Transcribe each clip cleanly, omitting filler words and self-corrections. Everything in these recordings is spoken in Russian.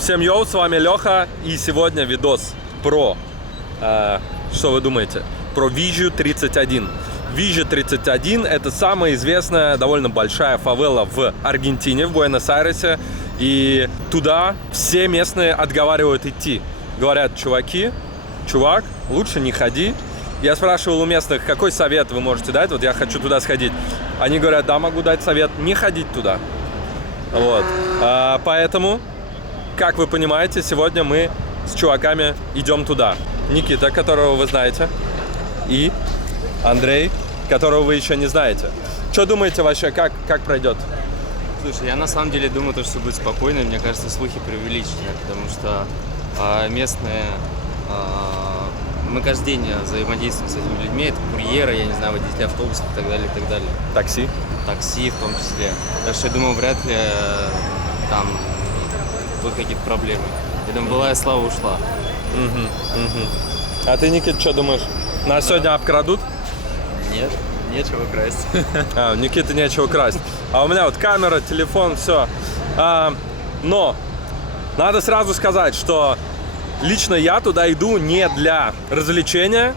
Всем йоу, с вами Леха, и сегодня видос про, что вы думаете, про Вижу 31. Вижу 31 это самая известная, довольно большая фавела в Аргентине, в Буэнос-Айресе, и туда все местные отговаривают идти. Говорят, чувак, лучше не ходи. Я спрашивал у местных, какой совет вы можете дать, вот я хочу туда сходить. Они говорят, да, могу дать совет, не ходить туда. Вот, поэтому... Как вы понимаете, сегодня мы с чуваками идем туда. Никита, которого вы знаете, и Андрей, которого вы еще не знаете. Что думаете вообще, как пройдет? Слушай, я на самом деле думаю, что все будет спокойно. Мне кажется, слухи преувеличены, потому что местные... мы каждый день взаимодействуем с этими людьми. Это курьеры, я не знаю, водители автобусов и так далее, и так далее. Такси? Такси в том числе. Так что я думаю, вряд ли там... будут какие-то проблемы. Я думаю, былая слава ушла. А ты, Никит, что думаешь? Нас сегодня обкрадут? Нет, нечего красть. У Никиты нечего красть. А у меня вот камера, телефон, все. Но надо сразу сказать, что лично я туда иду не для развлечения,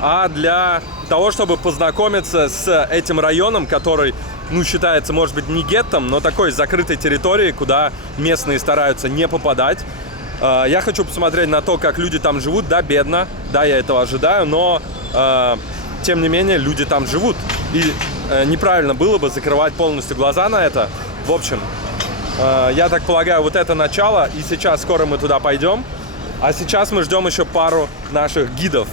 а для того, чтобы познакомиться с этим районом, который... считается, может быть, не геттом, но такой закрытой территорией, куда местные стараются не попадать. Я хочу посмотреть на то, как люди там живут. Да, бедно, да, я этого ожидаю, но, тем не менее, люди там живут. И неправильно было бы закрывать полностью глаза на это. В общем, я так полагаю, вот это начало, и сейчас скоро мы туда пойдем. А сейчас мы ждем еще пару наших гидов.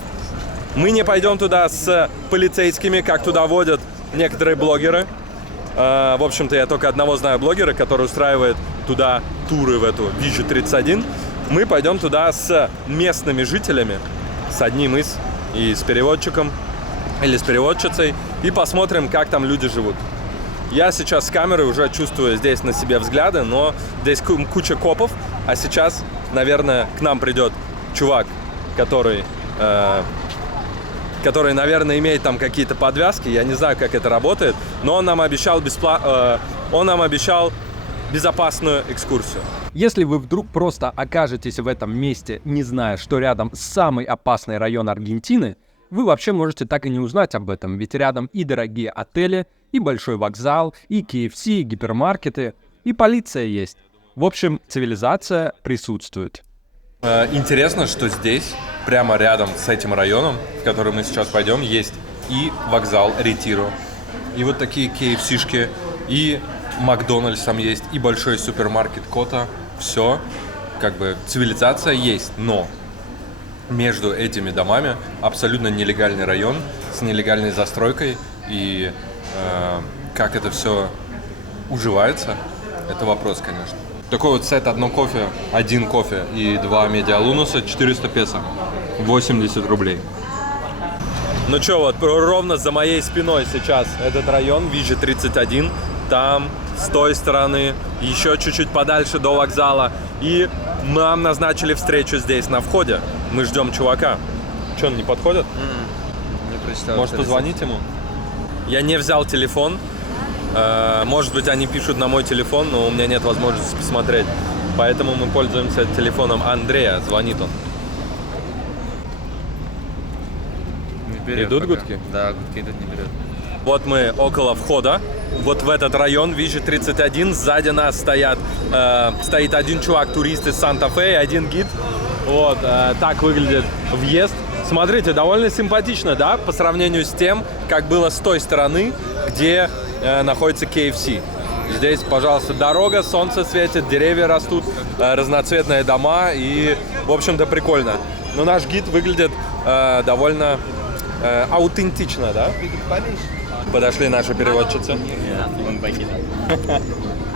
Мы не пойдем туда с полицейскими, как туда водят некоторые блогеры. В общем-то, я только одного знаю блогера, который устраивает туда туры в эту Вижу 31. Мы пойдем туда с местными жителями, с одним из, и с переводчиком, или с переводчицей, и посмотрим, как там люди живут. Я сейчас с камерой уже чувствую здесь на себе взгляды, но здесь куча копов, а сейчас, наверное, к нам придет чувак, который, наверное, имеет там какие-то подвязки. Я не знаю, как это работает, но он нам обещал безопасную экскурсию. Если вы вдруг просто окажетесь в этом месте, не зная, что рядом самый опасный район Аргентины, вы вообще можете так и не узнать об этом, ведь рядом и дорогие отели, и большой вокзал, и KFC, и гипермаркеты, и полиция есть. В общем, цивилизация присутствует. Интересно, что здесь, прямо рядом с этим районом, в который мы сейчас пойдем, есть и вокзал Ретиро, и вот такие KFC-шки, и Макдональдс там есть, и большой супермаркет Кота. Все, как бы цивилизация есть, но между этими домами абсолютно нелегальный район с нелегальной застройкой, и как это все уживается, это вопрос, конечно. Такой вот сет, один кофе и 2 медиалунуса, 400 песо, 80 рублей. Ну что, вот ровно за моей спиной сейчас этот район, Вижу 31, там, с той стороны, еще чуть-чуть подальше до вокзала. И нам назначили встречу здесь, на входе. Мы ждем чувака. Что, он не подходит? Не прочитал. Может, позвонить ему? Я не взял телефон. Может быть, они пишут на мой телефон, но у меня нет возможности посмотреть. Поэтому мы пользуемся телефоном Андрея. Звонит он. Не берет Идут пока. гудки? Да, гудки идут, не берет. Вот мы около входа. Вот в этот район, Вижу 31. Сзади нас стоит один чувак, турист из Санта-Фе, и один гид. Вот, так выглядит въезд. Смотрите, довольно симпатично, да, по сравнению с тем, как было с той стороны, где находится KFC. Здесь, пожалуйста, дорога, солнце светит, деревья растут, разноцветные дома, и, в общем-то, прикольно. Но наш гид выглядит довольно аутентично, да? Подошли наши переводчицы. I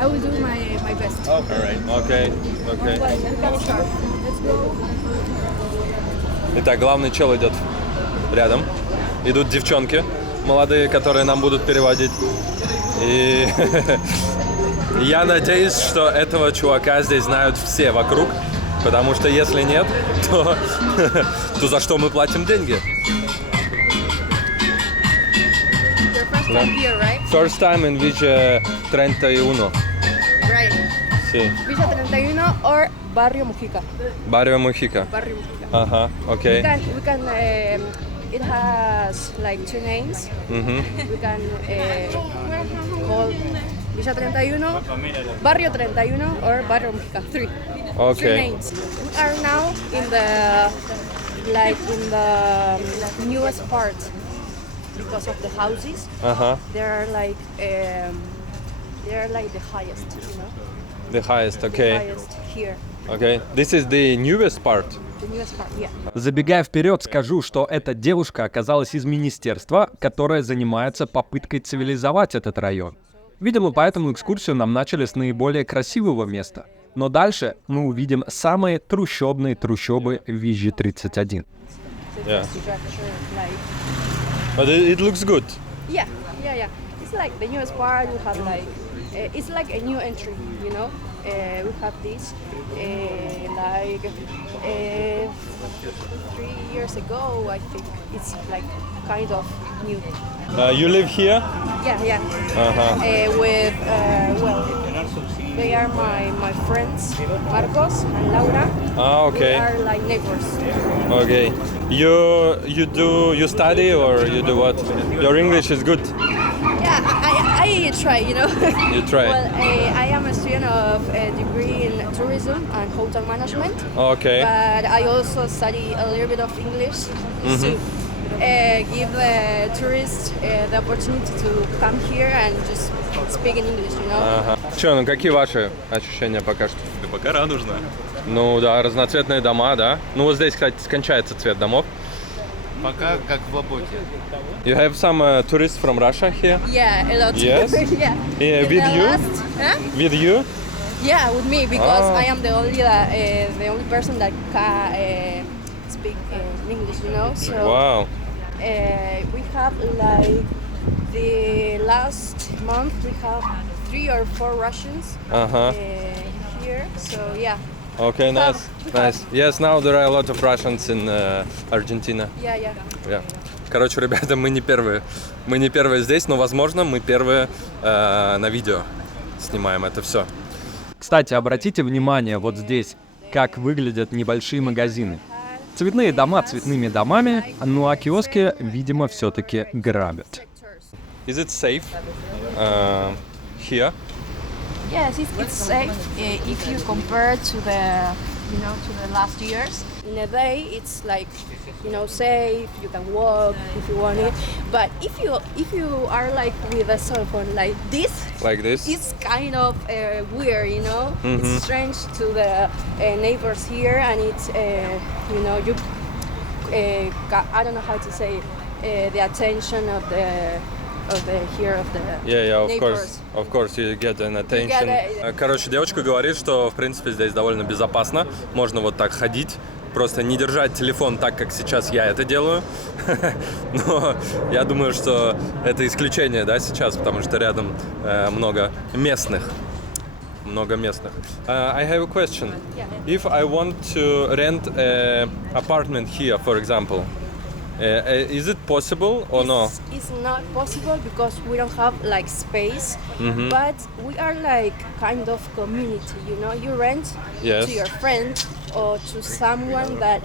will do my best. Окей. Let's go. Итак, главный чел идет рядом. Идут девчонки молодые, которые нам будут переводить. И я надеюсь, что этого чувака здесь знают все вокруг. Потому что если нет, то за что мы платим деньги? Your first time here, right? First time in Village 31. Right. Sí. Villa 31 or Barrio Mujica. Barrio Mujica. Barrio Mujica. Ага, We окей. can it has like two names. Мгм. We can call Villa 31, Barrio 31 or Barrio Mujica. Three Okay. names. We are now in the newest part because of the houses. Ага. They're like the highest, you know. The highest, The okay. highest here. Okay. This is the newest part. The newest part, yeah. Забегая вперед, скажу, что эта девушка оказалась из министерства, которое занимается попыткой цивилизовать этот район. Видимо, поэтому экскурсию нам начали с наиболее красивого места. Но дальше мы увидим самые трущобные трущобы Вижи 31. Yeah. Structure, like But it looks good. yeah. It's like the newest part. We have like it's like a new entry, you know. We have this 3 years ago. I think it's like kind of new. You live here? Yeah. Uh-huh. Well, they are my friends, Marcos and Laura. Ah, We okay. are like neighbors. Okay. You study or you do what? Your English is good. Yeah, I try, you know. You try. Well, I am a student of a degree in tourism and hotel management. Okay. But I also study a little bit of English to give the tourists the opportunity to come here and just speak in English, you know. Ага. Че, ну какие ваши ощущения пока что? Да пока радужно. Ну да, разноцветные дома, да. Ну вот здесь, кстати, скончается цвет домов. Пока как в Лабоке. You have some tourists from Russia here? Yeah, a lot. Yes? yeah. Yeah, with The you? Huh? With you? Yeah, with me because Ah. I am the only person that can speak English, you know. So Wow. we have like the last month we have 3 or 4 Russians Ага. here. So yeah, Okay, nice. Nice. Yes, now there are a lot of Russians in Argentina. yeah. Yeah. Короче, ребята, мы не первые. Мы не первые здесь, но, возможно, мы первые на видео снимаем это все. Кстати, обратите внимание вот здесь, как выглядят небольшие магазины. Цветные дома цветными домами, ну а киоски, видимо, все-таки грабят. Is it safe here? Yes, it's safe if you compare to the last years. In a day, it's like safe. You can walk if you want it. But if you are like with a cell phone like this, Like this? it's kind of weird. Mm-hmm. It's strange to the neighbors here, and it's you. I don't know how to say the attention of the Yeah, neighbors. of course, you get an attention. it. Короче, девочка говорит, что, в принципе, здесь довольно безопасно. Можно вот так ходить, просто не держать телефон так, как сейчас я это делаю. Но я думаю, что это исключение, да, сейчас, потому что рядом много местных. I have a question. Yeah. If I want to rent an apartment here, for example, is it possible or no? It's not possible because we don't have like space, but we are like kind of community. You rent Yes. to your friend or to someone that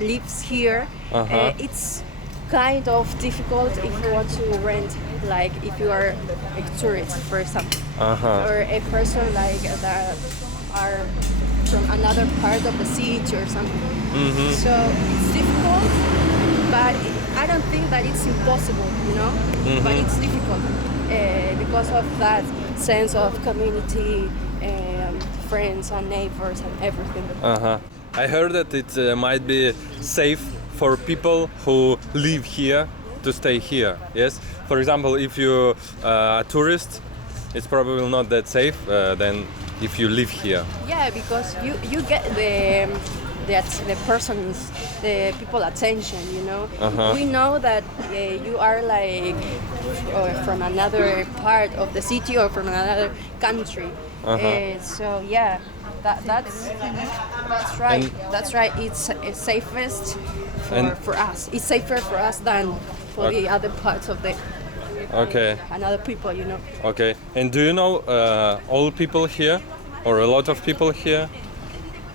lives here. Uh-huh. It's kind of difficult if you want to rent, like if you are a tourist, for example, or a person like that are from another part of the city or something. So it's difficult, but I don't think that it's impossible, but it's difficult because of that sense of community, friends and neighbors and everything. I heard that it might be safe for people who live here to stay here. Yes. For example, if you are a tourist, it's probably not that safe than if you live here. Yeah, because you get the people attention. We know that you are like from another part of the city or from another country. So yeah, that's right. And- That's right. It's safest And- for us. It's safer for us than for the other parts of the Okay. another people, you know. Okay. And do you know all people here, or a lot of people here?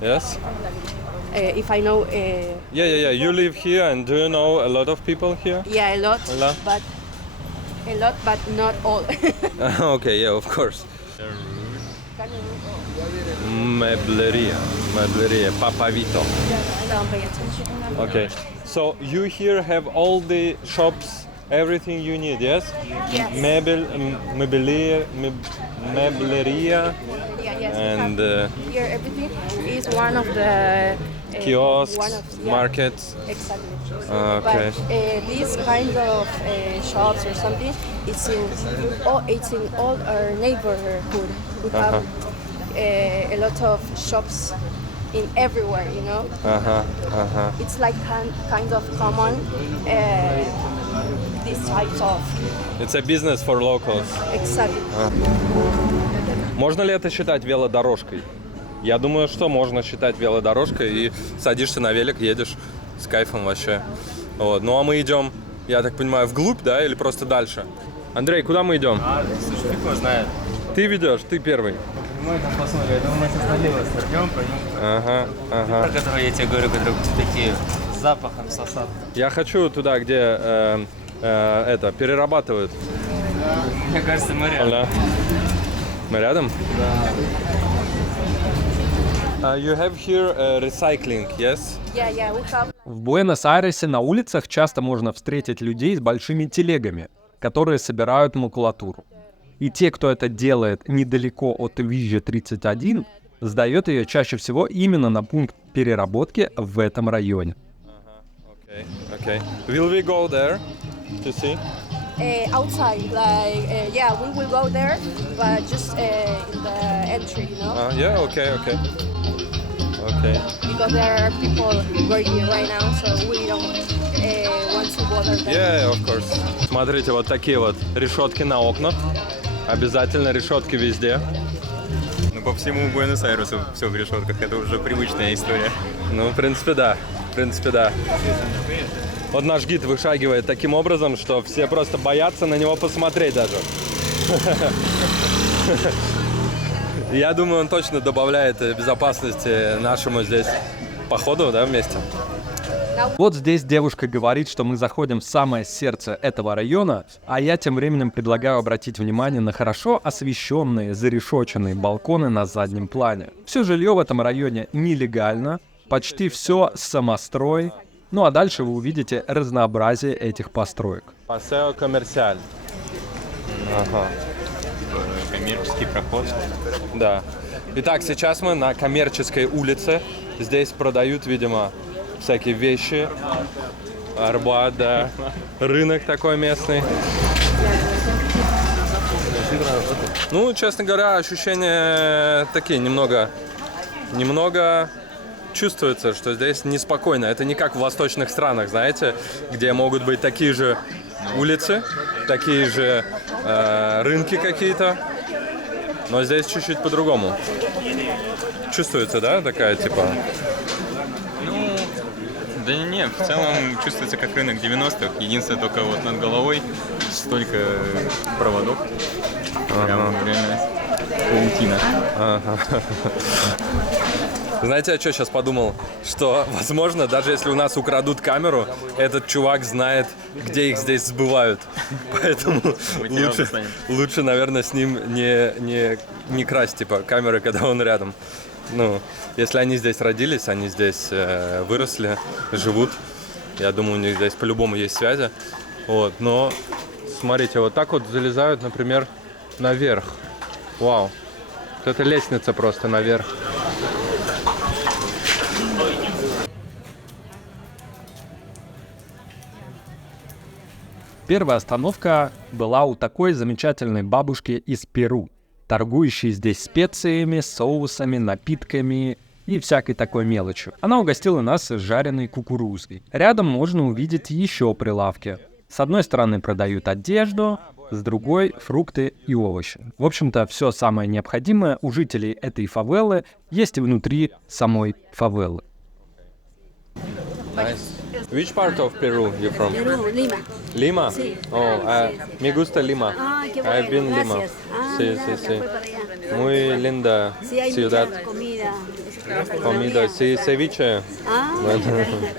Yes. If I know, Yeah. You live here, and do you know a lot of people here? yeah, a lot, but not all. Okay. Yeah, of course. Mebleria, Papa Vito. Okay. So you here have all the shops, everything you need, yes? Yes. Mebleria, Yeah, yes. and Here everything is one of the kiosks, one of, yeah, markets. Exactly. Okay. But these kind of shops or something, it's in all our neighborhood. We have a lot of shops in everywhere, you know. It's like kind of common this type of It's a business for locals. exactly. Можно ли это считать велодорожкой? Я думаю, что можно считать велодорожкой, и садишься на велик, едешь с кайфом вообще. Вот. Ну а мы идем, я так понимаю, вглубь, да, или просто дальше? Андрей, куда мы идем? Слушай, фиг его знает. Ты ведешь, ты первый. Мы там посмотрим, я думаю, мы сейчас налево свернем, пойдем. Про которые я тебе говорю, которые такие с запахом сосад. Я хочу туда, где это перерабатывают. Мне кажется, мы рядом. Да. Мы рядом? Да. You have here recycling, yes? Yeah, we have. В Буэнос-Айресе на улицах часто можно встретить людей с большими телегами, которые собирают макулатуру. И те, кто это делает недалеко от Вижи 31, сдает ее чаще всего именно на пункт переработки в этом районе. Okay. Will we go there to see? Outside, like yeah, we will go there, but just in the entry, you know. Yeah, okay. Because there are people working right now, so we don't want to bother them. Yeah, of course. Смотрите, вот такие вот решетки на окнах. Обязательно решетки везде. Ну, по всему Буэнос-Айресу все в решетках, это уже привычная история. Ну, в принципе, да. Вот наш гид вышагивает таким образом, что все просто боятся на него посмотреть даже. Я думаю, он точно добавляет безопасности нашему здесь походу, да, вместе. Вот здесь девушка говорит, что мы заходим в самое сердце этого района, а я тем временем предлагаю обратить внимание на хорошо освещенные, зарешоченные балконы на заднем плане. Все жилье в этом районе нелегально, почти все самострой. Ну а дальше вы увидите разнообразие этих построек. Пасео Коммерциаль. Ага. Коммерческий проход. Да. Итак, сейчас мы на коммерческой улице. Здесь продают, видимо, всякие вещи. Арбат, да. Рынок такой местный. Ну, честно говоря, ощущения такие немного чувствуется, что здесь неспокойно. Это не как в восточных странах, знаете, где могут быть такие же улицы, такие же рынки какие-то. Но здесь чуть-чуть по-другому. Чувствуется, да, такая типа... Ну, да не, в целом чувствуется как рынок 90-х. Единственное, только вот над головой столько проводов. Прям реально паутина. Знаете, я что сейчас подумал? Что, возможно, даже если у нас украдут камеру, этот чувак знает, где их здесь сбывают. Поэтому лучше, наверное, с ним не красть, типа, камеры, когда он рядом. Ну, если они здесь родились, они здесь выросли, живут. Я думаю, у них здесь по-любому есть связи. Вот, но, смотрите, вот так вот залезают, например, наверх. Вау. Вот это лестница просто наверх. Первая остановка была у такой замечательной бабушки из Перу, торгующей здесь специями, соусами, напитками и всякой такой мелочью. Она угостила нас жареной кукурузой. Рядом можно увидеть еще прилавки. С одной стороны продают одежду, с другой — фрукты и овощи. В общем-то, все самое необходимое у жителей этой фавелы есть и внутри самой фавелы. But Which part of Peru you from? Perú, Lima. Lima? Sí. Oh, me gusta Lima. Ah, qué I've been bueno, Lima. gracias. Ah, Sí, mira, sí, ya sí. fue para allá. Muy linda Sí, hay ciudad. mucha comida. Comida, sí, ceviche. Ah, Bueno.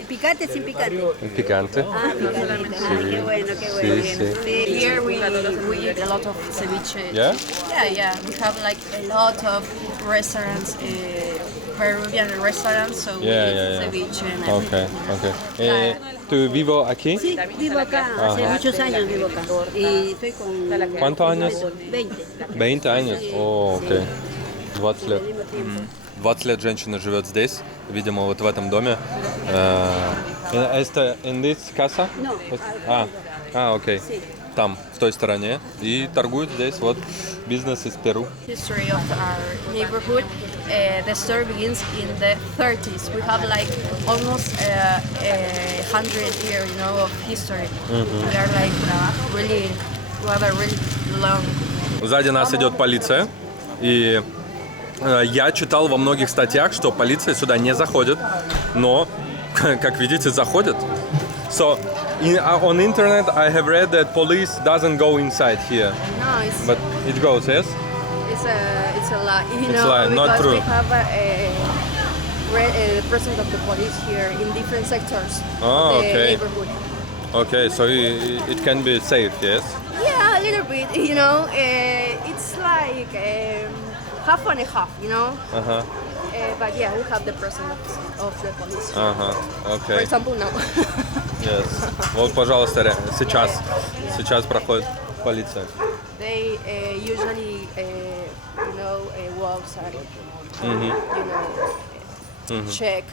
picante sin picante. Picante. Ah, picante. Ah, qué bueno, qué Sí, bueno. sí. Here we eat a lot of ceviche. Yeah? Yeah. We have like a lot of restaurants, Peruvian restaurants, so we Yeah, eat yeah, yeah. ceviche and Okay, everything. okay. ¿Tú vivo aquí? Sí, vivo acá, hace muchos años vivo acá. Y estoy con... ¿Cuántos años? 20. 20 años? О, окей. 20 лет. 20 лет женщина живет здесь, видимо, вот в этом доме. Это in this casa? No, Окей. Там, в той стороне. И торгуют здесь, вот, бизнес из Перу. History of our neighborhood. The story begins in the 30s. We have like almost 100 years, of history. We are like really, we have a really long. Сзади нас идет полиция. И я читал во многих статьях, что полиция сюда не заходит. Но, как видите, заходит. So, on internet I have read that police doesn't go inside here. No, But it goes, yes? it's a lie. It's a lie, not because true. we have the president of the police here in different sectors Oh, of the okay. neighborhood. Okay, so it can be safe, yes? Yeah, a little bit. It's like half and a half. Ага, But yeah, we have the president of the police. Here. ага, For окей. example, now. Yes. Вот, пожалуйста, сейчас проходит полиция. They usually, walks and check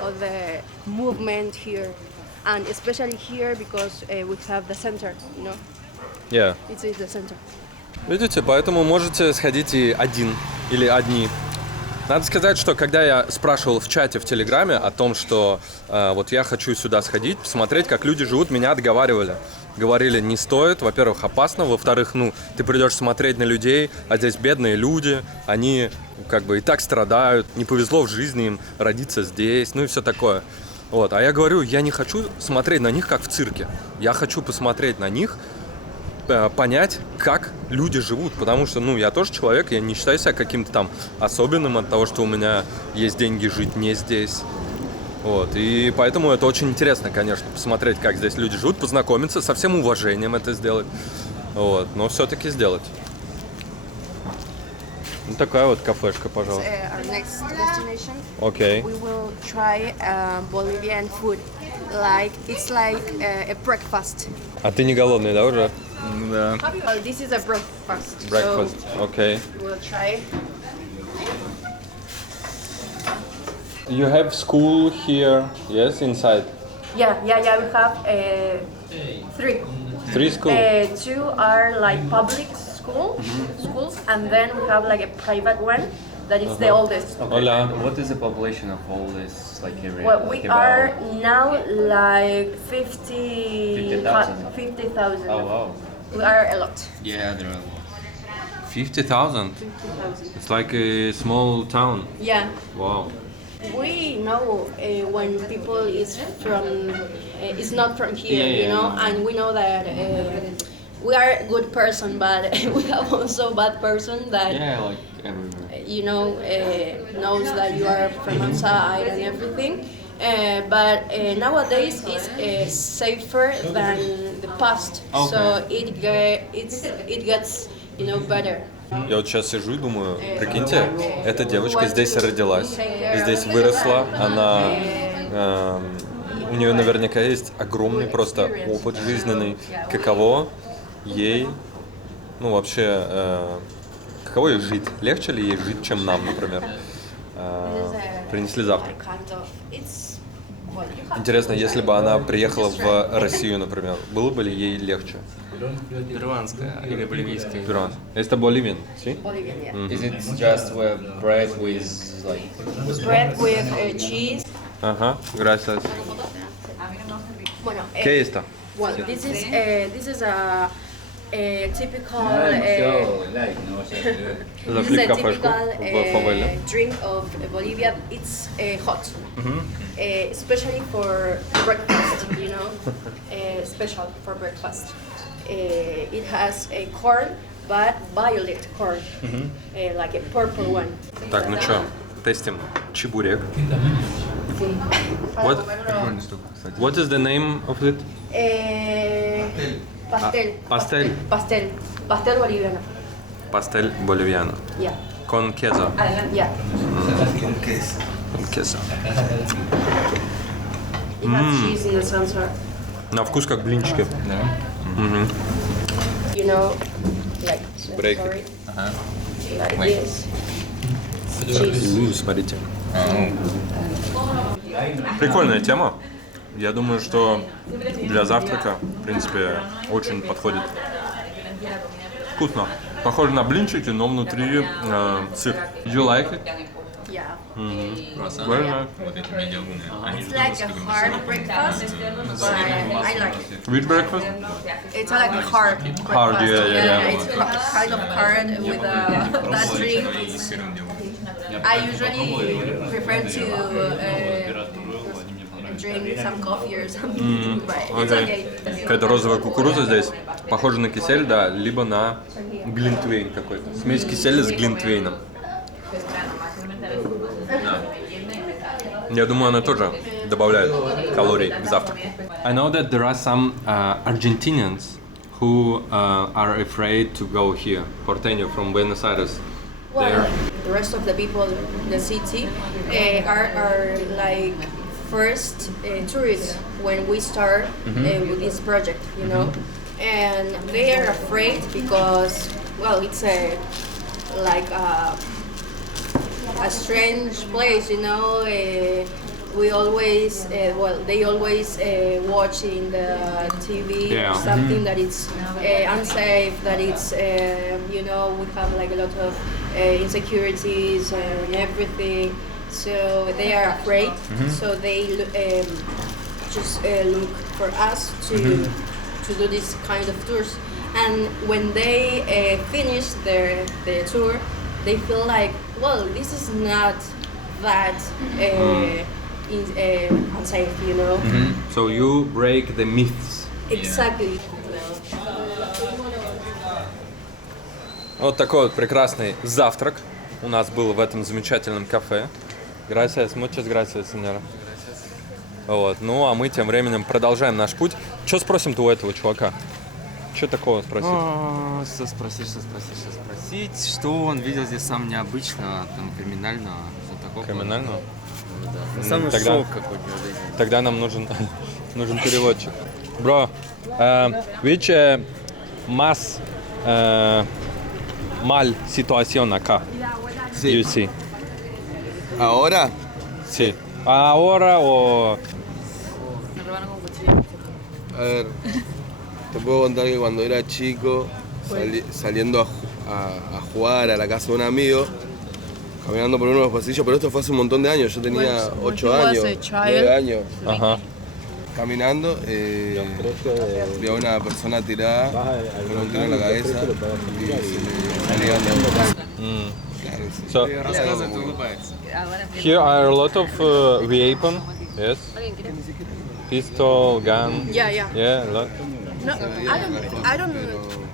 all the movement here, and especially here because we have the center. Yeah. It's in the center. Видите, поэтому можете сходить и один или одни. Надо сказать, что когда я спрашивал в чате в Телеграме о том, что вот я хочу сюда сходить, посмотреть, как люди живут, меня отговаривали. Говорили, не стоит, во-первых, опасно, во-вторых, ты придешь смотреть на людей, а здесь бедные люди, они как бы и так страдают, не повезло в жизни им родиться здесь, и все такое. Вот. А я говорю, я не хочу смотреть на них, как в цирке. Я хочу посмотреть на них, понять, как люди живут, потому что, я тоже человек, я не считаю себя каким-то там особенным от того, что у меня есть деньги жить не здесь. Вот, и поэтому это очень интересно, конечно, посмотреть, как здесь люди живут, познакомиться, со всем уважением это сделать, вот, но все-таки сделать. Такая вот кафешка, пожалуйста. Our next destination. Окей. We will try Bolivian food. It's like a breakfast. А ты не голодный, да, уже? Да. Well, this is a breakfast. Breakfast, окей. So we'll try. You have school here, yes, inside? Yeah. We have 3. 3 school? 2 are like public schools, and then we have like a private one that is the oldest. Hola. What is the population of all this area? Well, we are now like 50,000. Oh wow. We are a lot. Yeah, there are a lot. 50,000? It's like a small town. Yeah. Wow. We know when people is not from here, and we know that we are a good person, but we have also bad person that Like everywhere. knows that you are from outside and everything. But nowadays it's safer than the past, so it gets better. Я вот сейчас сижу и думаю, прикиньте, эта девочка здесь родилась, здесь выросла, у нее наверняка есть огромный просто опыт жизненный, каково ей, каково ей жить, легче ли ей жить, чем нам, например. Принесли завтрак. Интересно, если бы она приехала в Россию, например, было бы ли ей легче? Перуанская или боливийская? Перуан. Это Боливиан, sí? Bolivian, yeah. Is it just bread with Bread with cheese. Ага, gracias. Bueno, ¿Qué es esto? well, this is a typical. За It's a флик-кафешку typical в фавеле. drink of Bolivia. It's hot, especially for breakfast. You know, special for breakfast. It has a corn, but violet corn, like a purple one. Так, ну чё, тестим чебурек. What is the name of it? Pastel. Pastel. Pastel. Pastel boliviano. Pastel boliviano. Yeah. Con queso. Yeah. Con queso. It has cheese in the center. На вкус как блинчики. You know, like Break. sorry, like this. Cheese. Смотрите. Прикольная тема. Я думаю, что для завтрака, в принципе, очень подходит. Вкусно. Похоже на блинчики, но внутри сыр. You like it? Yeah. Very nice. Вот эти медиумные, они It's like a hard breakfast, but I like it. Which breakfast? It's like a hard breakfast. Hard, yeah. It's kind of hard with that drink. и с сыром делают. I usually prefer to drink some coffee or something, but it's okay. Какая-то розовая кукуруза здесь. Похоже на кисель, да, либо на глинтвейн какой-то. Смесь киселя с глинтвейном. Я думаю, она тоже добавляет калорий к завтраку. I know that there are some Argentinians who are afraid to go here. Porteño from Buenos Aires. Well, the rest of the people in the city are like first tourists when we start with this project, you know, and they are afraid because, well, it's like a strange place, you know. We always, they always watch in the TV something that it's unsafe, that it's, you know, we have like a lot of insecurities and everything. So they are afraid. So they just look for us to do this kind of tours. And when they finish their tour, they feel like, well, this is not that unsafe, you know. So you break the myths. Exactly. Вот такой вот прекрасный завтрак у нас был в этом замечательном кафе. Gracias, muchas gracias, señora. Вот. Ну, а мы тем временем продолжаем наш путь. Что спросим-то у этого чувака? Что такого спросить? Что спросить, что он видел здесь самого необычного, там, криминального, что такого. Криминального? Ну, самый тогда- шок какой-то в жизни. Тогда нам нужен переводчик. Bro, which más mal situación acá? You see? Ahora, Sí. Ahora o... a ver, te puedo contar que cuando era chico, saliendo a jugar a la casa de un amigo, caminando por uno de los pasillos, pero esto fue hace un montón de años, yo tenía 8 años, 9 años, Ajá. caminando, vi a una persona tirada con un tiro en la cabeza y se le salía la... Claro, sí. So, Рассказывает, улыбается. here are a lot of weapon. Yes. Pistol, gun. Yeah. Yeah, a lot. No,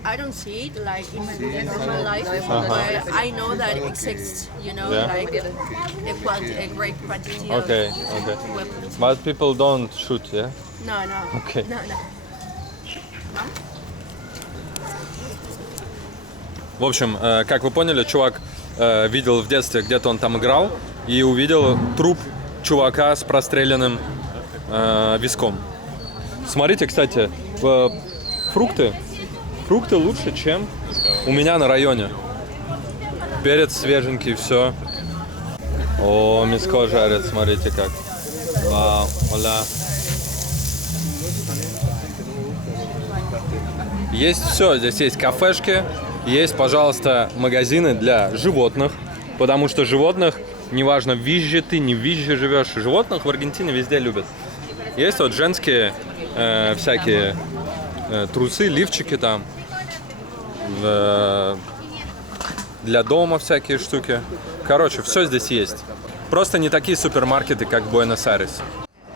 I don't see it like in my normal life, but I know that it exists. You know, Yeah. like a great quantity Okay, of okay. weapons. But people don't shoot, yeah? No. Okay. No. В общем, как вы поняли, чувак видел в детстве, где-то он там играл, и увидел труп чувака с простреленным виском. Смотрите, кстати, фрукты лучше, чем у меня на районе. Перец свеженький, все. О, мяско жарят, смотрите как. Вау, оля. Есть все, здесь есть кафешки, есть, пожалуйста, магазины для животных, потому что животных, неважно, визжи ты, не визжи живешь, животных в Аргентине везде любят. Есть вот женские всякие трусы, лифчики там. для дома всякие штуки. Короче, все здесь есть. Просто не такие супермаркеты, как в Буэнос-Айресе.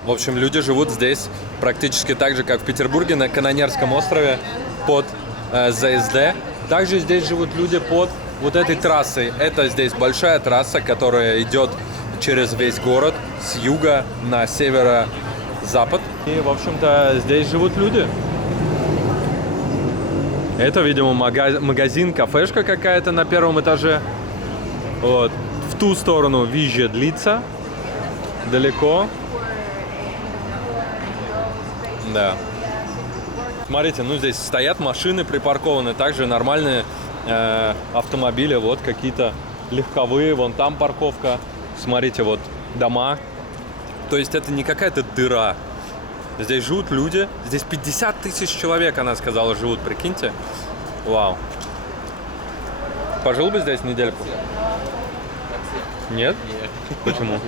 В общем, люди живут здесь практически так же, как в Петербурге, на Канонерском острове под ЗСД. Также здесь живут люди под вот этой трассой. Это здесь большая трасса, которая идет через весь город с юга на северо-запад. И, в общем-то, здесь живут люди. Это, видимо, магазин, кафешка какая-то на первом этаже. Вот. В ту сторону визжа длится. Далеко. Да. Смотрите, ну здесь стоят машины припаркованы, также нормальные автомобили, вот какие-то легковые, вон там парковка. Смотрите, вот дома. То есть это не какая-то дыра. Здесь живут люди. Здесь 50 тысяч человек, она сказала, живут, прикиньте. Вау. Пожил бы здесь недельку? Нет? Нет. Почему?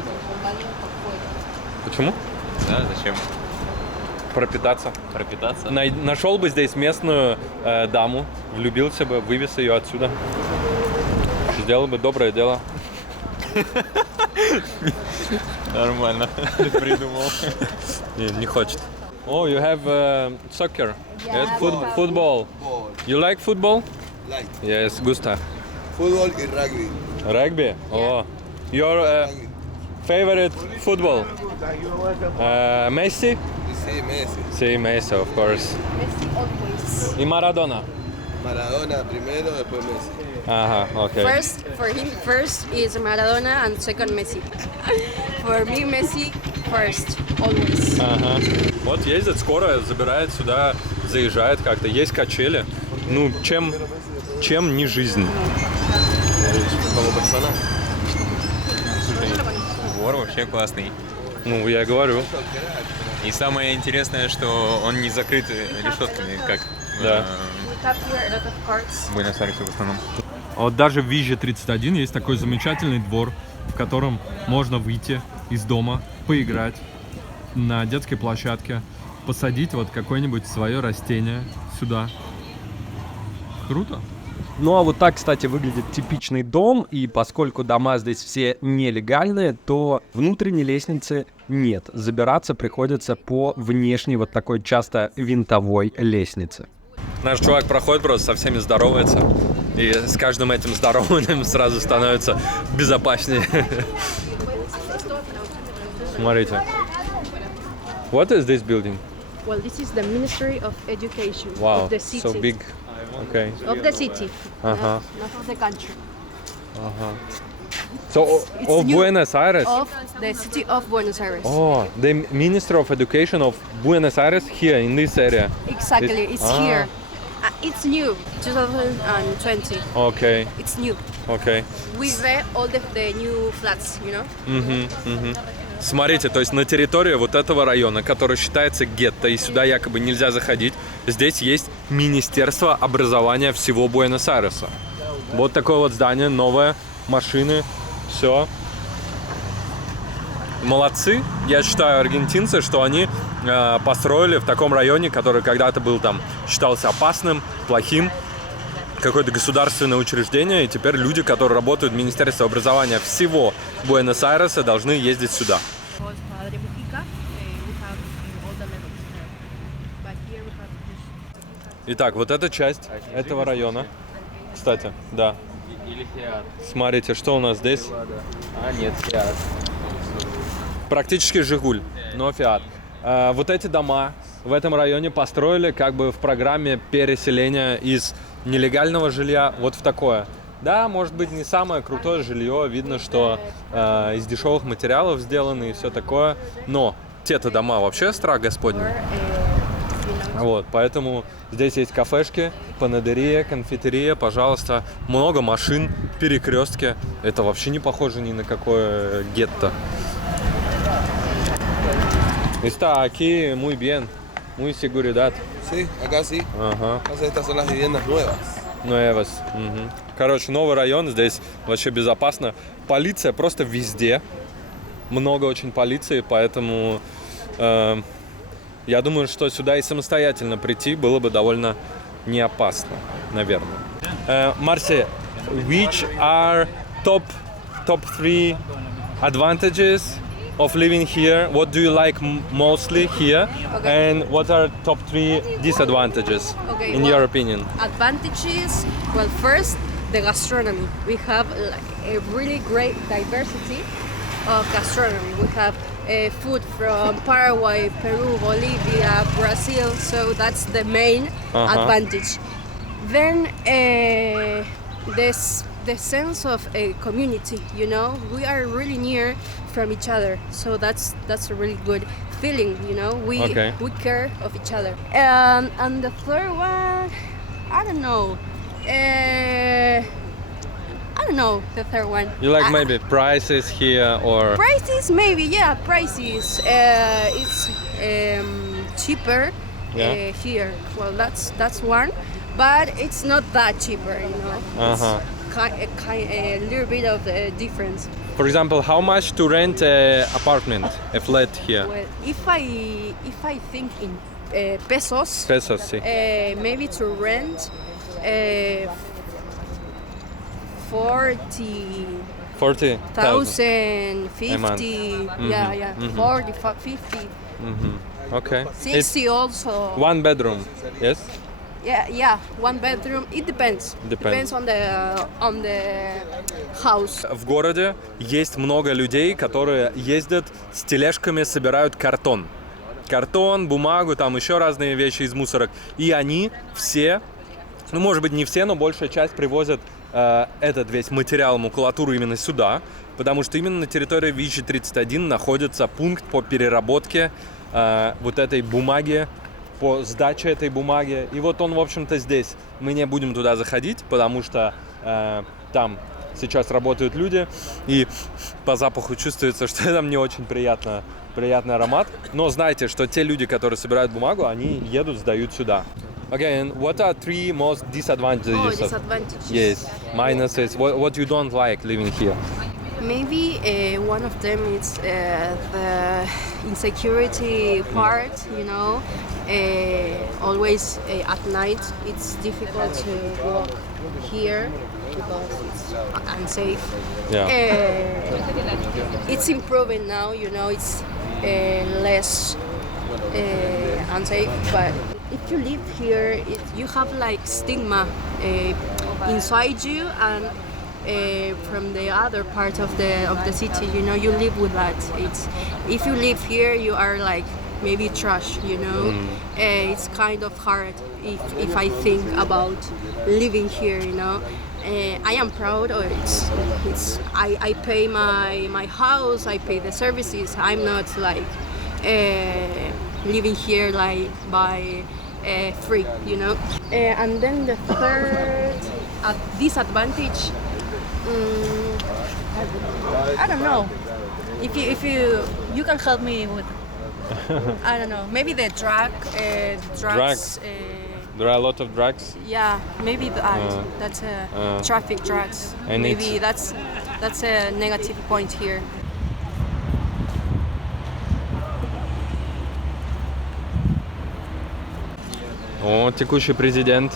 Почему? Да, зачем? Пропитаться. Пропитаться? Нашел бы здесь местную даму, влюбился бы, вывез ее отсюда. Сделал бы доброе дело. Нормально. Ты придумал. Не хочет. Oh, you have soccer. Yes, football. You like football? Like. Yes, gusta. Fútbol y rugby. Rugby? Oh. Your favorite football? Messi? Sí, Messi. Sí, Messi, of course. Messi always. Y Maradona? Maradona primero, después Messi. Ага, окей. For him, first is Maradona and second Messi. For me, Messi first, always. Ага. Вот ездит скоро, забирает сюда, заезжает как-то. Есть качели. Ну, чем не жизнь? Двор вообще классный. Ну, я говорю. И самое интересное, что он не закрыт решетками, как Да. We have here a lot of cards. в Буэнос-Айресе в основном. Вот даже в Визже 31 есть такой замечательный двор, в котором можно выйти из дома, поиграть на детской площадке, посадить вот какое-нибудь свое растение сюда. Круто. Ну а вот так, кстати, выглядит типичный дом, и поскольку дома здесь все нелегальные, то внутренней лестницы нет. Забираться приходится по внешней вот такой часто винтовой лестнице. Наш чувак проходит просто, со всеми здоровается, и с каждым этим здорованием сразу становится безопаснее. Смотрите. What is this building? Well, this is the Ministry of Education Wow, of the city. so big. Okay. Of the city, Uh-huh. not of the country. So, It's of new. Buenos Aires? Of the city of Buenos Aires. Oh, the Minister of Education of Buenos Aires here in this area. Exactly, it's Ah. here. It's new, 2020. Okay, It's new. okay. With all the new flats, you know? Смотрите, то есть на территории вот этого района, который считается гетто, и сюда якобы нельзя заходить, здесь есть Министерство образования всего Буэнос-Айреса. Вот такое вот здание, новое, машины, все. Молодцы, я считаю, аргентинцы, что они построили в таком районе, который когда-то был там, считался опасным, плохим, какое-то государственное учреждение, и теперь люди, которые работают в Министерстве образования всего Буэнос-Айреса, должны ездить сюда. Итак, вот эта часть этого района, кстати, да. Или Фиат. Смотрите, что у нас здесь. А, нет, Фиат. Практически Жигуль, но Фиат. Вот эти дома в этом районе построили как бы в программе переселения из нелегального жилья вот в такое. Да, может быть, не самое крутое жилье, видно, что из дешевых материалов сделаны и все такое, но те-то дома вообще страх Господний. Вот, поэтому здесь есть кафешки, панадерия, конфитерия, пожалуйста, много машин, перекрестки. Это вообще не похоже ни на какое гетто. Está aquí muy bien, muy seguridad. Sí, acá sí. Ага. Entonces estas son las viviendas nuevas. Nuevas. Мгм. Короче, новый район, здесь вообще безопасно. Полиция просто везде. Много очень полиции, поэтому я думаю, что сюда и самостоятельно прийти было бы довольно не опасно, наверное. Marce, which are top 3 advantages of living here? What do you like mostly here? Okay. And what are top 3 disadvantages, Okay, in well, your opinion? Advantages, well, first, the gastronomy. We have like a really great diversity of gastronomy. We have food from Paraguay, Peru, Bolivia, Brazil, so that's the main advantage. Then the sense of a community, you know, we are really near from each other, so that's a really good feeling, you know. We care of each other. And the third one, I don't know. The third one. You like maybe prices here or Prices, maybe, yeah, prices. It's cheaper here. Well, that's one, but it's not that cheaper, you know. It's a little bit of a difference. for example, how much to rent an apartment, a flat here? Well, if I think in pesos, Pesos, sí. maybe to rent 40,000, 40,000. 50, yeah, 40, 50, Okay. 60 also. One bedroom, yes? Yeah, one bedroom. It depends. Depends. On the house. В городе есть много людей, которые ездят с тележками, собирают картон. Картон, бумагу, там еще разные вещи из мусорок. И они все, ну, может быть, не все, но большая часть привозят этот весь материал, макулатуру именно сюда, потому что именно на территории Вичи 31 находится пункт по переработке вот этой бумаги, по сдаче этой бумаги. И вот он, в общем-то, здесь. Мы не будем туда заходить, потому что там сейчас работают люди, и по запаху чувствуется, что там не очень приятный аромат. Но знайте, что те люди, которые собирают бумагу, они едут, сдают сюда. Okay, and what are 3 most disadvantages? Oh, disadvantages. Yes, minuses. What you don't like living here? Maybe one of them is the insecurity part, you know. Always at night it's difficult to walk here because it's unsafe. Yeah. It's improving now, you know, it's less unsafe, but if you live here, you have like stigma inside you and from the other part of the city, you know, you live with that. If you live here, you are like maybe trash, you know. It's kind of hard if I think about living here, you know. I am proud of it. I pay my house, I pay the services. I'm not like living here like by free, you know. And then the third disadvantage. I don't know. If you can help me with, I don't know. Maybe the drugs. There are a lot of drugs. Yeah, maybe that's traffic drugs. And maybe that's a negative point here. О, текущий президент.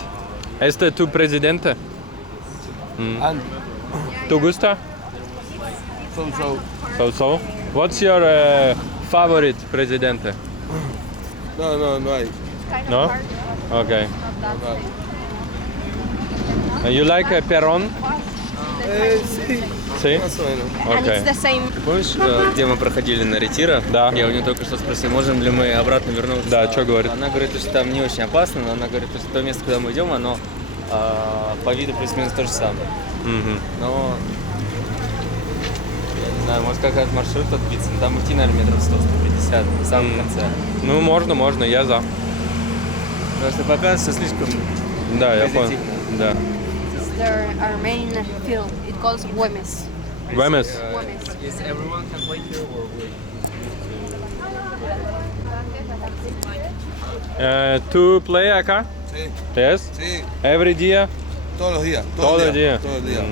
Este tu presidente? ¿Tu gusta? So. What's your favorite presidente? No hay. No? Okay. You like Perón? Sí, Sí? más o menos. And Okay. it's the same. Помнишь, где мы проходили на ретиро? Да. Я у нее только что спросил, можем ли мы обратно вернуться. Да, что говорит? Она говорит, что там не очень опасно, но она говорит, что то место, куда мы идем, оно по виду плюс-минус то же самое. Но я не знаю, может какой-то маршрут отбиться, но там идти, наверное, метров 100-150 в самом конце. Ну, можно, я за. Просто пока все слишком Да, я понял. позитивно. Да. Our main film. It calls Güemes. Güemes? Güemes. Is everyone can play here or we? To play acá? Sí, Yes? sí, Every day? todos los días. Todo el día. Todo el día.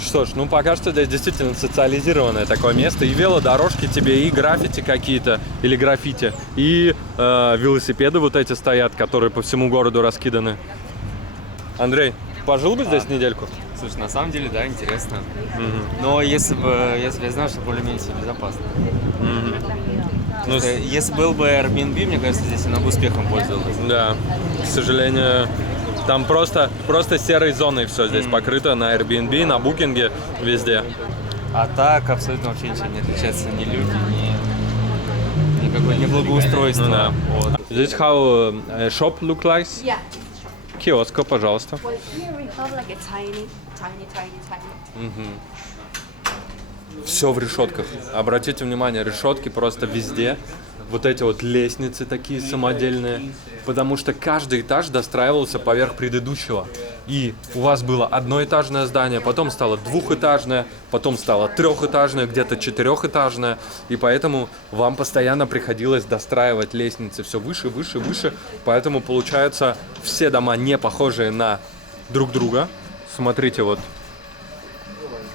Что Слушай, ну пока что здесь действительно социализированное такое место. И велодорожки тебе, и граффити какие-то, или граффити, и велосипеды вот эти стоят, которые по всему городу раскиданы. Андрей, пожил бы здесь недельку? Слушай, на самом деле, да, интересно. Но если бы я знал, что более-менее безопасно. Ну, Если был бы Airbnb, мне кажется, здесь она бы успехом пользовалась. да, к сожалению, там просто серой зоной все здесь покрыто на Airbnb, на Booking, везде. А так абсолютно вообще ничем не отличается ни люди, ни благоустройство. Ну да. Вот. Здесь how shop look like? Yeah. Киоск, пожалуйста. Well, here we have like a tiny. Все в решетках. Обратите внимание, решетки просто везде. Вот эти вот лестницы такие самодельные. Потому что каждый этаж достраивался поверх предыдущего. И у вас было одноэтажное здание, потом стало двухэтажное, потом стало трехэтажное, где-то четырехэтажное. И поэтому вам постоянно приходилось достраивать лестницы все выше, выше, выше. Поэтому получается все дома не похожие на друг друга. Смотрите, вот.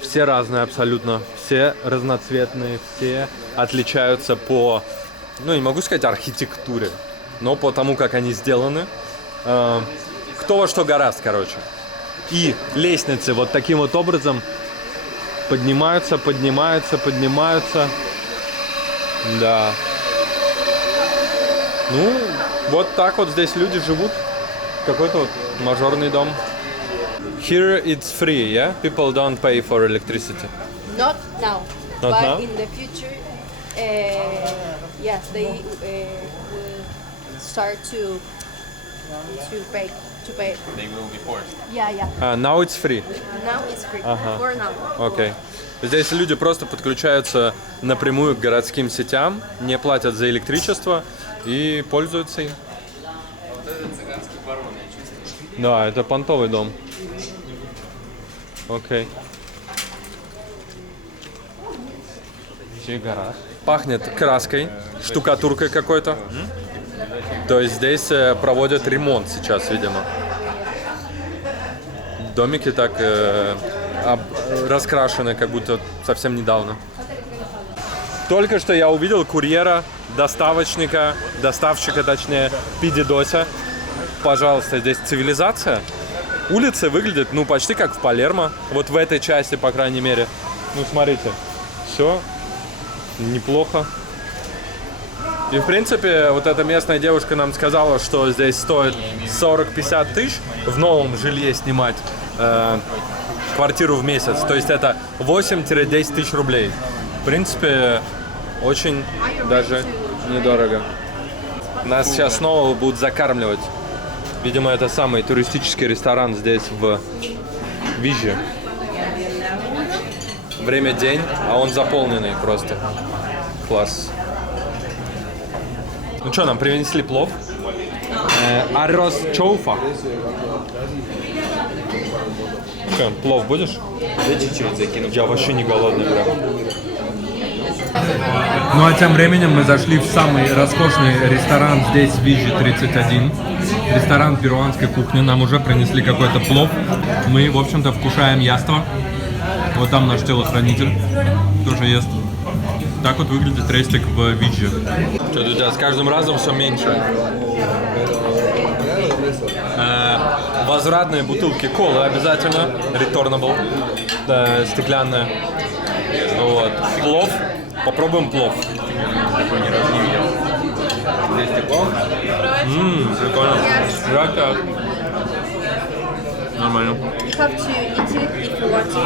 Все разные абсолютно, все разноцветные, все отличаются по, ну не могу сказать архитектуре, но по тому, как они сделаны. Кто во что гораст, короче. И лестницы вот таким вот образом поднимаются. Да. Ну, вот так вот здесь люди живут. Какой-то вот мажорный дом. Here it's free, yeah? People don't pay for electricity. Not now, Not but now? in the future, yes, they will start to pay. They will be forced. Yeah. Now it's free. Now it's free. Ага. For now. Окей. Здесь люди просто подключаются напрямую к городским сетям, не платят за электричество и пользуются им. Вот это цыганский барон, я чувствую. Да, это понтовый дом. Окей. Пахнет краской, штукатуркой какой-то. То есть здесь проводят ремонт сейчас, видимо. Домики так раскрашены, как будто совсем недавно. Только что я увидел курьера, доставщика точнее, Пидидося. Пожалуйста, здесь цивилизация. Улицы выглядят, ну, почти как в Палермо. Вот в этой части, по крайней мере. Ну, смотрите. Все неплохо. И, в принципе, вот эта местная девушка нам сказала, что здесь стоит 40-50 тысяч в новом жилье снимать квартиру в месяц. То есть это 8-10 тысяч рублей. В принципе, очень даже недорого. Нас сейчас снова будут закармливать. Видимо, это самый туристический ресторан здесь в Вижи. Время день, а он заполненный просто. Класс. Ну что, нам принесли плов? Аррос чоуфа. Что, плов будешь? Я вообще не голодный прям. Ну а тем временем мы зашли в самый роскошный ресторан здесь, в Вижи 31. Ресторан перуанской кухни. Нам уже принесли какой-то плов. Мы, в общем-то, вкушаем яство. Вот там наш телохранитель тоже ест. Так вот выглядит рестик в Вижи. Что-то у тебя с каждым разом все меньше. Возвратные бутылки колы обязательно. Returnable. Стеклянная. Вот. Плов. Попробуем плов. Такой ни разу не видел. Здесь тепло. Прикольно. Жарко. Нормально. You have to eat it if you want it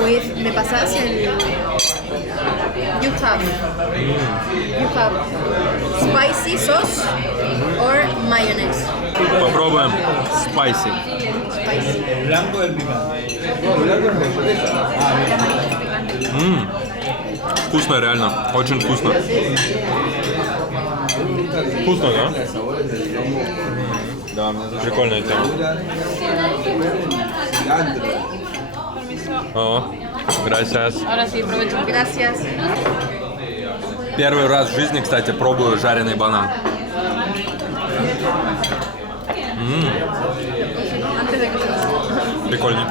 with me pasas and you have spicy sauce or mayonnaise. Попробуем спайси. Вкусно, реально. Очень вкусно. Вкусно, да? Да, прикольная тема. О, gracias. Gracias. Первый раз в жизни, кстати, пробую жареный банан. Прикольный.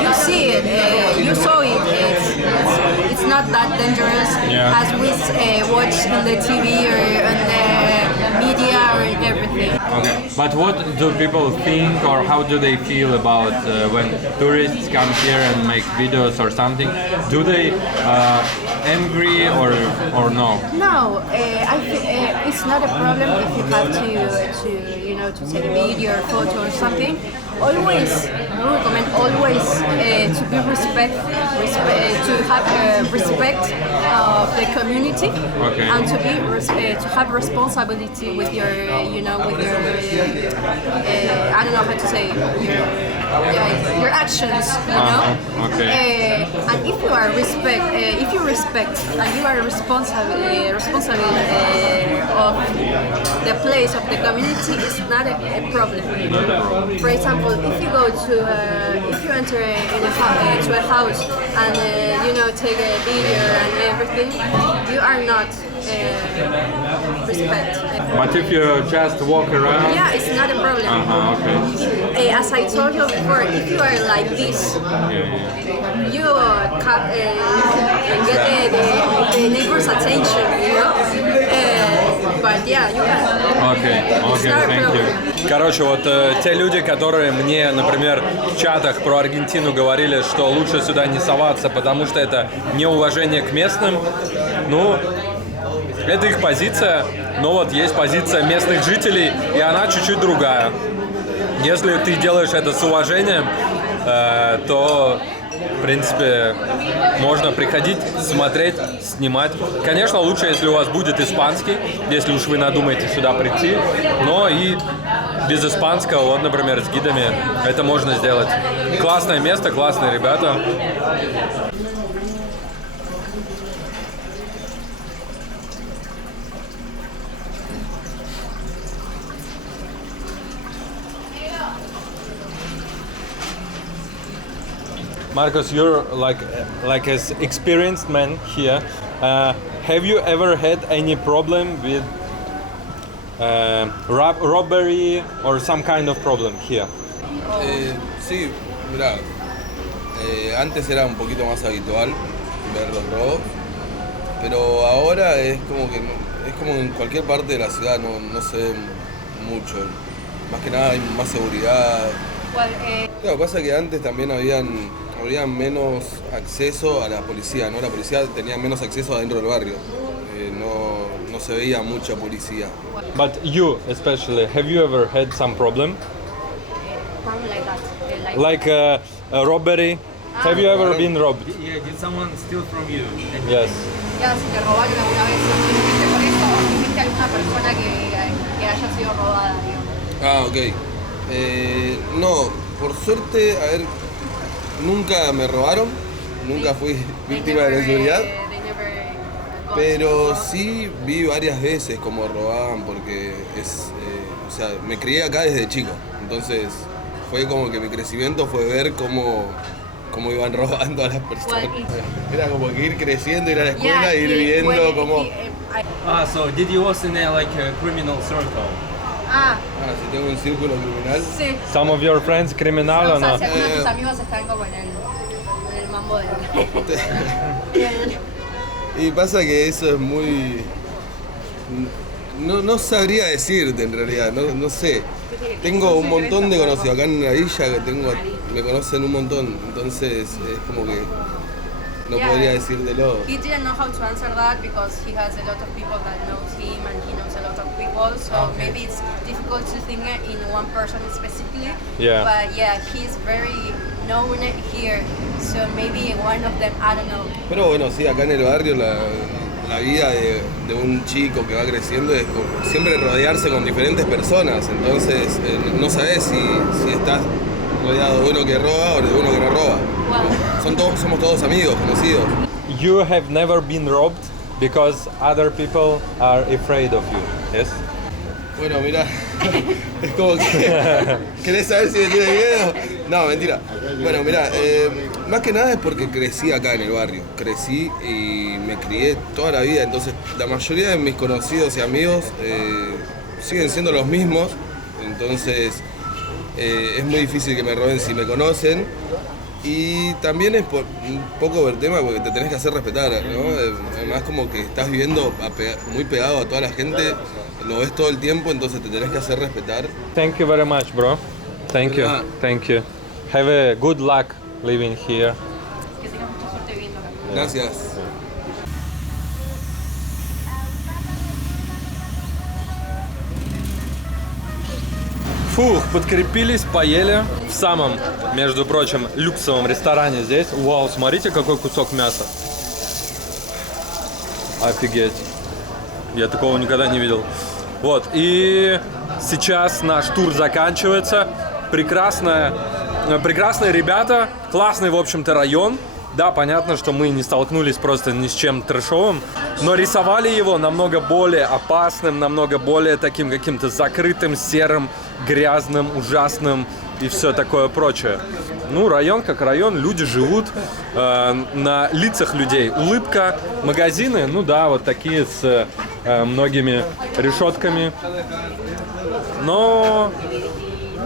You see you saw it. It's not that dangerous as we watch in the TV or on the media or everything. Okay. But what do people think or how do they feel about when tourists come here and make videos or something? Do they angry or no? No, it's not a problem if you have to take a video or photo or something. Always, we recommend always to be to have respect of the community and to be to have responsibility with your I don't know how to say your actions, and if you are if you respect and you are responsible of the place of the community, it's not a problem. For example, if you go to if you enter to a house and take a video and everything, you are not respect. But if you just walk around? Yeah, it's not a problem. Okay. As I told you before, if you are like this, you get the neighbor's attention, but yeah, you can. Okay, thank you. Короче, вот те люди, которые мне, например, в чатах про Аргентину говорили, что лучше сюда не соваться, потому что это неуважение к местным, ну, это их позиция, но вот есть позиция местных жителей, и она чуть-чуть другая. Если ты делаешь это с уважением, то, в принципе, можно приходить, смотреть, снимать. Конечно, лучше, если у вас будет испанский, если уж вы надумаете сюда прийти, но и без испанского, вот, например, с гидами, это можно сделать. Классное место, классные ребята. Marcos, you're like as experienced man here. Have you ever had any problem with robbery or some kind of problem here? Sí, mirá, antes era un poquito más habitual ver los robos, pero ahora es como en cualquier parte de la ciudad, no se ve mucho. Más que nada hay más seguridad. Claro, pasa que antes también había menos acceso a la policía, ¿no? La policía tenía menos acceso adentro del barrio. No se veía mucha policía. But you especially, have you ever had some problem? Problem like that. Like a robbery? Have you ever been robbed? Yeah, did someone steal from you? Yes. Ya, si te robaron alguna vez, ¿viste por eso o viste alguna persona que haya sido robada, digamos? Ah, ok. No, por suerte, a ver, nunca me robaron, nunca fui víctima de la inseguridad, pero sí vi varias veces cómo robaban porque o sea, me crié acá desde chico, entonces fue como que mi crecimiento fue ver cómo iban robando a las personas. Era como que ir creciendo, ir a la escuela e ir viendo cómo... So did you was in a criminal circle? si tengo un círculo criminal. Sí. Some of your friends criminal or O sea, no? si algunos de tus amigos están como en el mambo del... Y pasa que eso es muy... No sabría decirte en realidad, no sé. Tengo un montón de conocidos acá en la villa que me conocen un montón, entonces es como que no podría decírtelo. He didn't know how to answer that because he has a lot of people that knows him and he knows a lot of people, so maybe it's difficult to think in one person specifically. Yeah. But yeah, he's very known here, so maybe one of them, I don't know. Pero bueno, sí, acá en el barrio la vida de un chico que va creciendo es siempre rodearse con diferentes personas, entonces no sabes si estás rodeado de uno que roba o de uno que no roba. Wow. Somos todos amigos, conocidos. You have never been robbed because other people are afraid of you, yes? Bueno, mira, es como que... ¿Querés saber si me tiene miedo? No, mentira. Bueno, mira, más que nada es porque crecí acá en el barrio. Crecí y me crié toda la vida, entonces la mayoría de mis conocidos y amigos siguen siendo los mismos, entonces es muy difícil que me roben si me conocen. Y también es un poco ver tema porque te tenés que hacer respetar, ¿no? Además como que estás viviendo muy pegado a toda la gente, lo ves todo el tiempo, entonces te tenés que hacer respetar. Thank you very much, bro. Thank you. Ah. Thank you. Have a good luck living here. Que tengas mucha suerte viviendo acá. Gracias. Фух, подкрепились, поели в самом, между прочим, люксовом ресторане здесь. Вау, смотрите, какой кусок мяса. Офигеть. Я такого никогда не видел. Вот, и сейчас наш тур заканчивается. Прекрасные ребята, классный, в общем-то, район. Да, понятно, что мы не столкнулись просто ни с чем трэшовым, но рисовали его намного более опасным, намного более таким каким-то закрытым, серым, грязным, ужасным и все такое прочее. Ну, район как район, люди живут, на лицах людей улыбка, магазины, ну да, вот такие с многими решетками, но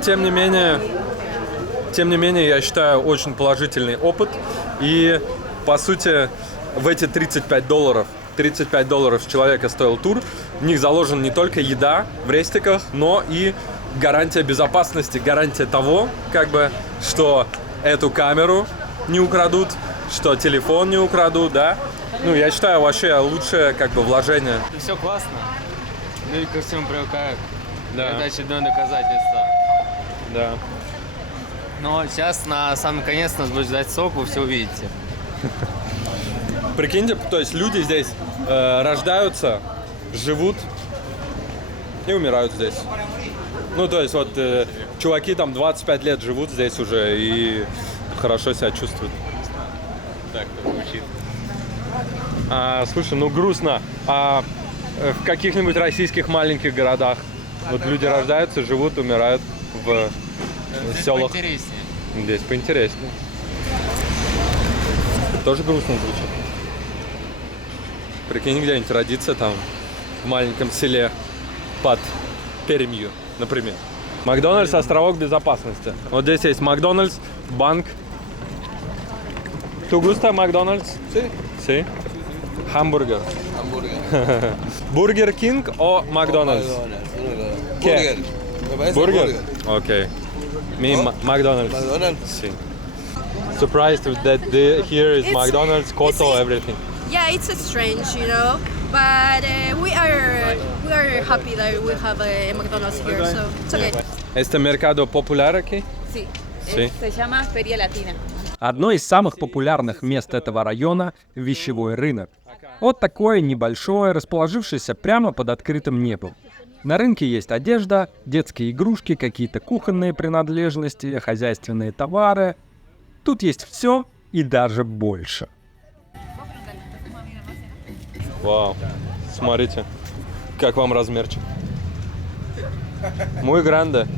тем не менее, я считаю, очень положительный опыт. И, по сути, в эти $35 с человека стоил тур. В них заложена не только еда в рестиках, но и гарантия безопасности, гарантия того, как бы, что эту камеру не украдут, что телефон не украдут, да. Ну, я считаю, вообще лучшее, как бы, вложение. Все классно. Люди ко всему привыкают. Да. Это очередное доказательство. Да. Но сейчас на самый конец нас будет ждать сок, вы все увидите. Прикиньте, то есть люди здесь рождаются, живут и умирают здесь. Ну, то есть вот чуваки там 25 лет живут здесь уже и хорошо себя чувствуют. Так, звучит. Слушай, ну грустно. А в каких-нибудь российских маленьких городах вот люди рождаются, живут, умирают в Здесь селах. поинтереснее. Здесь поинтереснее. Тоже грустно звучит. Прикинь, где-нибудь родиться там в маленьком селе под Пермью, например. Макдональдс — островок безопасности. Вот здесь есть Макдональдс, банк. ¿Tú gusta Макдональдс? Sí. Sí. Hamburger. Hamburger. Burger King o Макдональдс? ¿Qué? Burger. Me parece Burger? burger. Okay. Me Макдональдс. McDonald's. Sí. Surprised that here is It's- McDonald's, Koto, it's- everything. Yeah, it's strange, you know, but we are happy that we have a McDonald's here, so it's okay. Este mercado popular aquí? Sí, Sí. se llama Feria Latina. Одно из самых популярных мест этого района – вещевой рынок. Вот такое небольшое, расположившееся прямо под открытым небом. На рынке есть одежда, детские игрушки, какие-то кухонные принадлежности, хозяйственные товары. Тут есть все и даже больше. Вау, смотрите, как вам размерчик. Muy grande.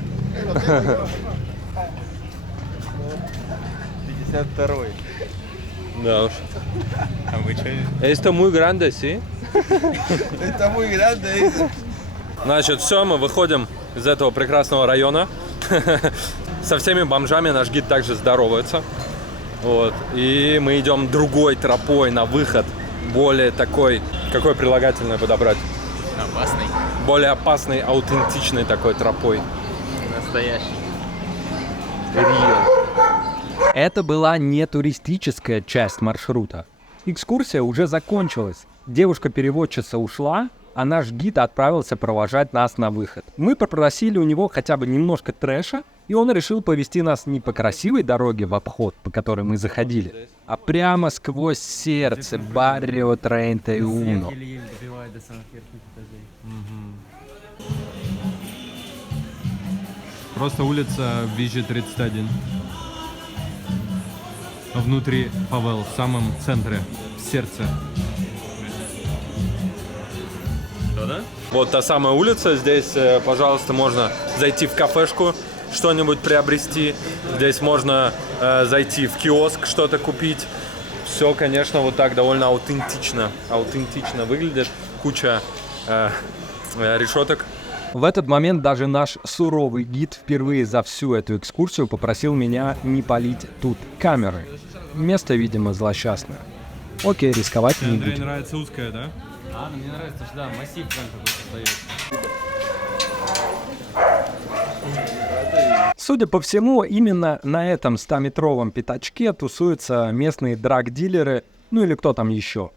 52-й. Да уж. А вы что? Esto muy grande, sí? Está muy grande, dice. Значит, все, мы выходим из этого прекрасного района. Со всеми бомжами наш гид также здоровается. Вот. И мы идем другой тропой на выход. Более такой, какое прилагательное подобрать? Опасный. Более опасной, аутентичной такой тропой. Настоящий. Это была не туристическая часть маршрута. Экскурсия уже закончилась. Девушка-переводчица ушла, а наш гид отправился провожать нас на выход. Мы попросили у него хотя бы немножко трэша, и он решил повести нас не по красивой дороге в обход, по которой мы заходили, а прямо сквозь сердце Баррио 31. Просто улица Вижи 31. Внутри фавел, в самом центре, в сердце. Вот та самая улица. Здесь, пожалуйста, можно зайти в кафешку, что-нибудь приобрести. Здесь можно зайти в киоск, что-то купить. Все, конечно, вот так довольно аутентично выглядит. Куча решеток В этот момент даже наш суровый гид впервые за всю эту экскурсию попросил меня не палить тут камеры. Место, видимо, злосчастное. Окей, рисковать не будем. нравится узкая, да? Мне нравится, что да, массив прям какой-то стоит. Судя по всему, именно на этом 100-метровом пятачке тусуются местные драг-дилеры, ну или кто там еще.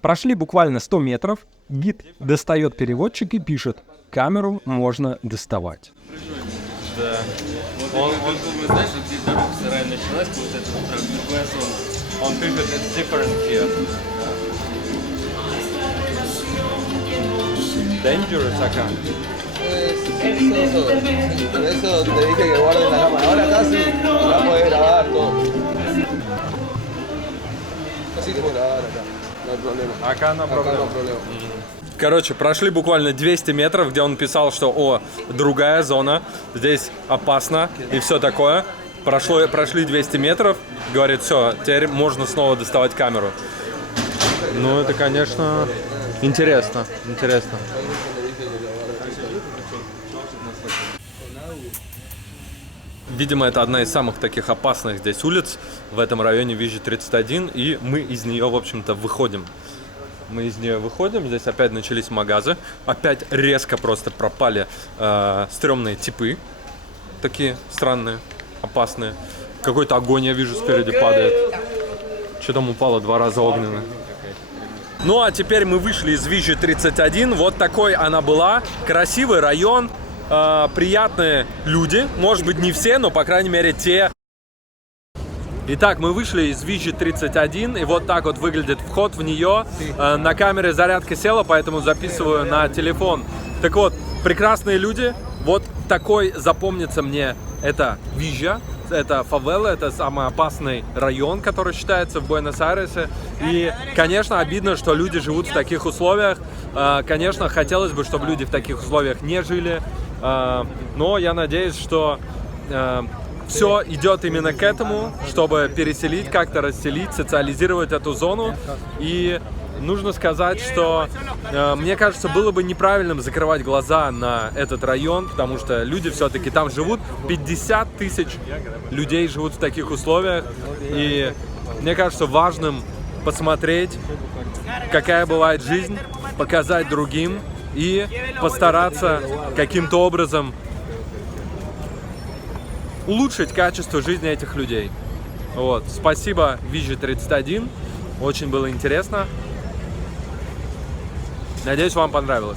Прошли буквально 100 метров, гид достает переводчик и пишет: камеру можно доставать. Да. Он знаешь, где дорога сарая началась, вот это вот прям другая зона. Он пишет, it's different here. Dangerous acá. Por eso te dije que guardes la cámara. Ahora casi la puedes grabar todo. Casi te puedes grabar acá. No hay problema. Acá no problema. Короче, прошли буквально 200 метров, где он писал, что другая зона, здесь опасно и все такое. Прошли 200 метров, говорит, все, теперь можно снова доставать камеру. Ну, это, конечно, интересно. Видимо, это одна из самых таких опасных здесь улиц в этом районе Вижи 31, и мы из нее, в общем-то, выходим. Здесь опять начались магазы, опять резко просто пропали стрёмные типы, такие странные, опасные. Какой-то огонь, я вижу, спереди падает. Что там упало 2 раза огненно. Ну а теперь мы вышли из Вижи 31, вот такой она была, красивый район, приятные люди, может быть не все, но по крайней мере те. Итак, мы вышли из Вижи 31, и вот так вот выглядит вход в нее. На камере зарядка села, поэтому записываю на телефон. Так вот, прекрасные люди. Вот такой запомнится мне это Вижа. Это фавела, это самый опасный район, который считается в Буэнос-Айресе. И, конечно, обидно, что люди живут в таких условиях. Конечно, хотелось бы, чтобы люди в таких условиях не жили. Но я надеюсь, что все идет именно к этому, чтобы переселить, как-то расселить, социализировать эту зону. И нужно сказать, что мне кажется, было бы неправильным закрывать глаза на этот район, потому что люди все-таки там живут, 50 тысяч людей живут в таких условиях. И мне кажется важным посмотреть, какая бывает жизнь, показать другим и постараться каким-то образом улучшить качество жизни этих людей. Вот. Спасибо Вижи 31. Очень было интересно. Надеюсь, вам понравилось.